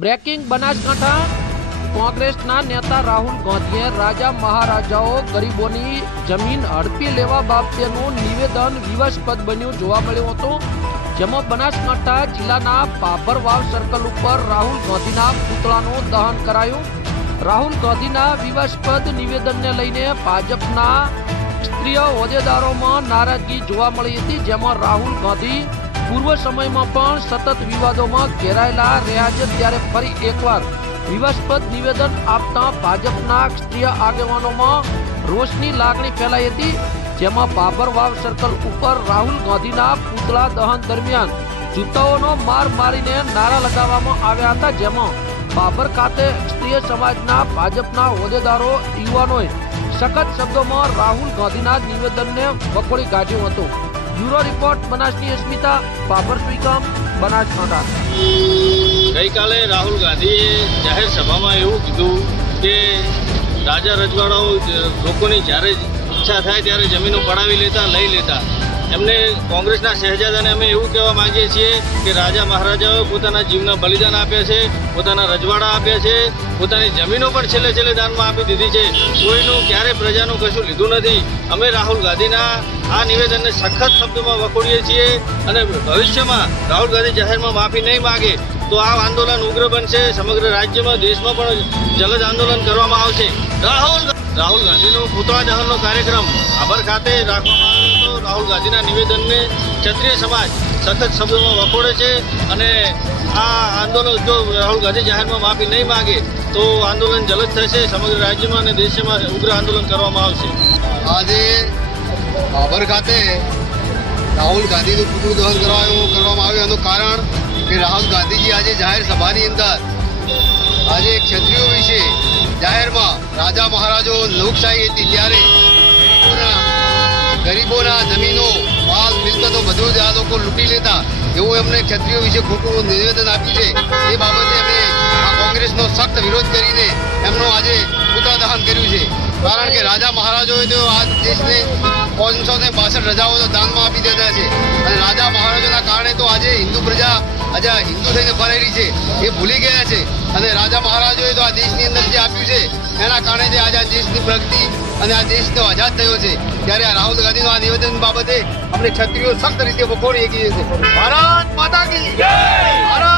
Breaking Banaskantha. કોંગ્રેસના નેતા રાહુલ ગાંધીએ રાજા મહારાજાઓ ગરીબોની જમીન હડપી લેવા બાબતેનું નિવેદન વિવાદસ્પદ બન્યું જોવા મળ્યું હતું. જેમાં બનાસકાંઠા જિલ્લાના પાભરવાવ સર્કલ ઉપર રાહુલ ગાંધીના પુતળાનું દહન કરાયું. રાહુલ ગાંધીના વિવાદસ્પદ નિવેદનને લઈને ભાજપના સ્ત્રીય હોદ્દેદારોમાં નારાજગી જોવા મળી હતી. જેમાં રાહુલ ગાંધી પૂર્વ સમયમાં પણ સતત વિવાદોમાં ઘેરાયેલા રહ્યા છે, ત્યારે ફરી એકવાર વિવાદસ્પદ નિવેદન આપતા ભાજપના ક્ષત્રિય આગેવાનોમાં રોષની લાગણી ફેલાઈ હતી, જેમાં બાબર વાવ સર્કલ ઉપર રાહુલ ગાંધીના પૂતળા દહન દરમિયાન જૂતાઓનો માર મારીને નારા લગાવવામાં આવ્યા હતા, જેમાં બાબર ખાતે ક્ષત્રિય સમાજના ભાજપના હોદ્દેદારો, યુવાનોએ સખત શબ્દોમાં રાહુલ ગાંધીના નિવેદનને વખોડી કાઢ્યું હતું. બ્યુરો રિપોર્ટ બનાસની અસ્મિતા બાબર સુઈગામ બનાસકાંઠા ગઈકાલે રાહુલ ગાંધીએ જાહેર સભામાં એવું કીધું કે રાજા રજવાડાઓ લોકોની જ્યારે ઈચ્છા થાય ત્યારે જમીનો પડાવી લેતા, લઈ લેતા. એમને કોંગ્રેસના શહેજાદાને અમે એવું કહેવા માંગીએ છીએ કે રાજા મહારાજાઓએ પોતાના જીવના બલિદાન આપ્યા છે, પોતાના રજવાડા આપ્યા છે, પોતાની જમીનો પણ છેલ્લે છેલ્લે દાનમાં આપી દીધી છે. કોઈનું ક્યારેય પ્રજાનું કશું લીધું નથી. અમે રાહુલ ગાંધીના આ નિવેદનને સખત શબ્દોમાં વખોડીએ છીએ અને ભવિષ્યમાં રાહુલ ગાંધી જાહેરમાં માફી નહીં માગે તો આ આંદોલન ઉગ્ર બનશે. સમગ્ર રાજ્યમાં, દેશમાં પણ જલદ આંદોલન કરવામાં આવશે. રાહુલ રાહુલ ગાંધીનો પૂતળા દહનનો કાર્યક્રમ આભર ખાતે રાખવામાં આવ્યો હતો. રાહુલ ગાંધીના નિવેદનને ક્ષત્રિય સમાજ સખત શબ્દોમાં વખોડે છે અને આ આંદોલન જો રાહુલ ગાંધી જાહેરમાં માફી નહીં માગે તો આંદોલન જલદ થશે. સમગ્ર રાજ્યમાં અને દેશમાં ઉગ્ર આંદોલન કરવામાં આવશે. આજે બાબર ખાતે રાહુલ ગાંધીનું પુતળું દહન કરાયું, કરવામાં આવ્યું. એનું કારણ કે રાહુલ ગાંધીજી આજે જાહેર સભાની અંદર આજે ક્ષત્રિયો વિશે જાહેરમાં રાજા મહારાજો લોકશાહી હતી ત્યારે ગરીબોના જમીનો, માલ, મિલકતો બધું જ આ લોકો લૂંટી લેતા. એવું એમને ક્ષત્રિયો વિશે ખોટું નિવેદન આપ્યું છે. એ બાબતે અમે આ કોંગ્રેસનો સખ્ત વિરોધ કરીને એમનો આજે પુતળા દહન કર્યું છે. કારણ કે રાજા મહારાજોએ તો આ દેશને પાંચસો ને બાસઠ રજાઓ તો દાનમાં આપી દેતા છે. અને રાજા મહારાજોના કારણે તો આજે હિન્દુ પ્રજા આજે હિન્દુ થઈને ફરેલી છે. એ ભૂલી ગયા છે. અને રાજા મહારાજોએ તો આ દેશની અંદર જે આપ્યું છે, એના કારણે જે આજે આ દેશની પ્રગતિ અને આ દેશ તો આઝાદ થયો છે. ત્યારે આ રાહુલ ગાંધીનું આ નિવેદન બાબતે આપણે ક્ષત્રિયો સખ્ત રીતે વખોડીએ છીએ. ભારત માતા કી ભારત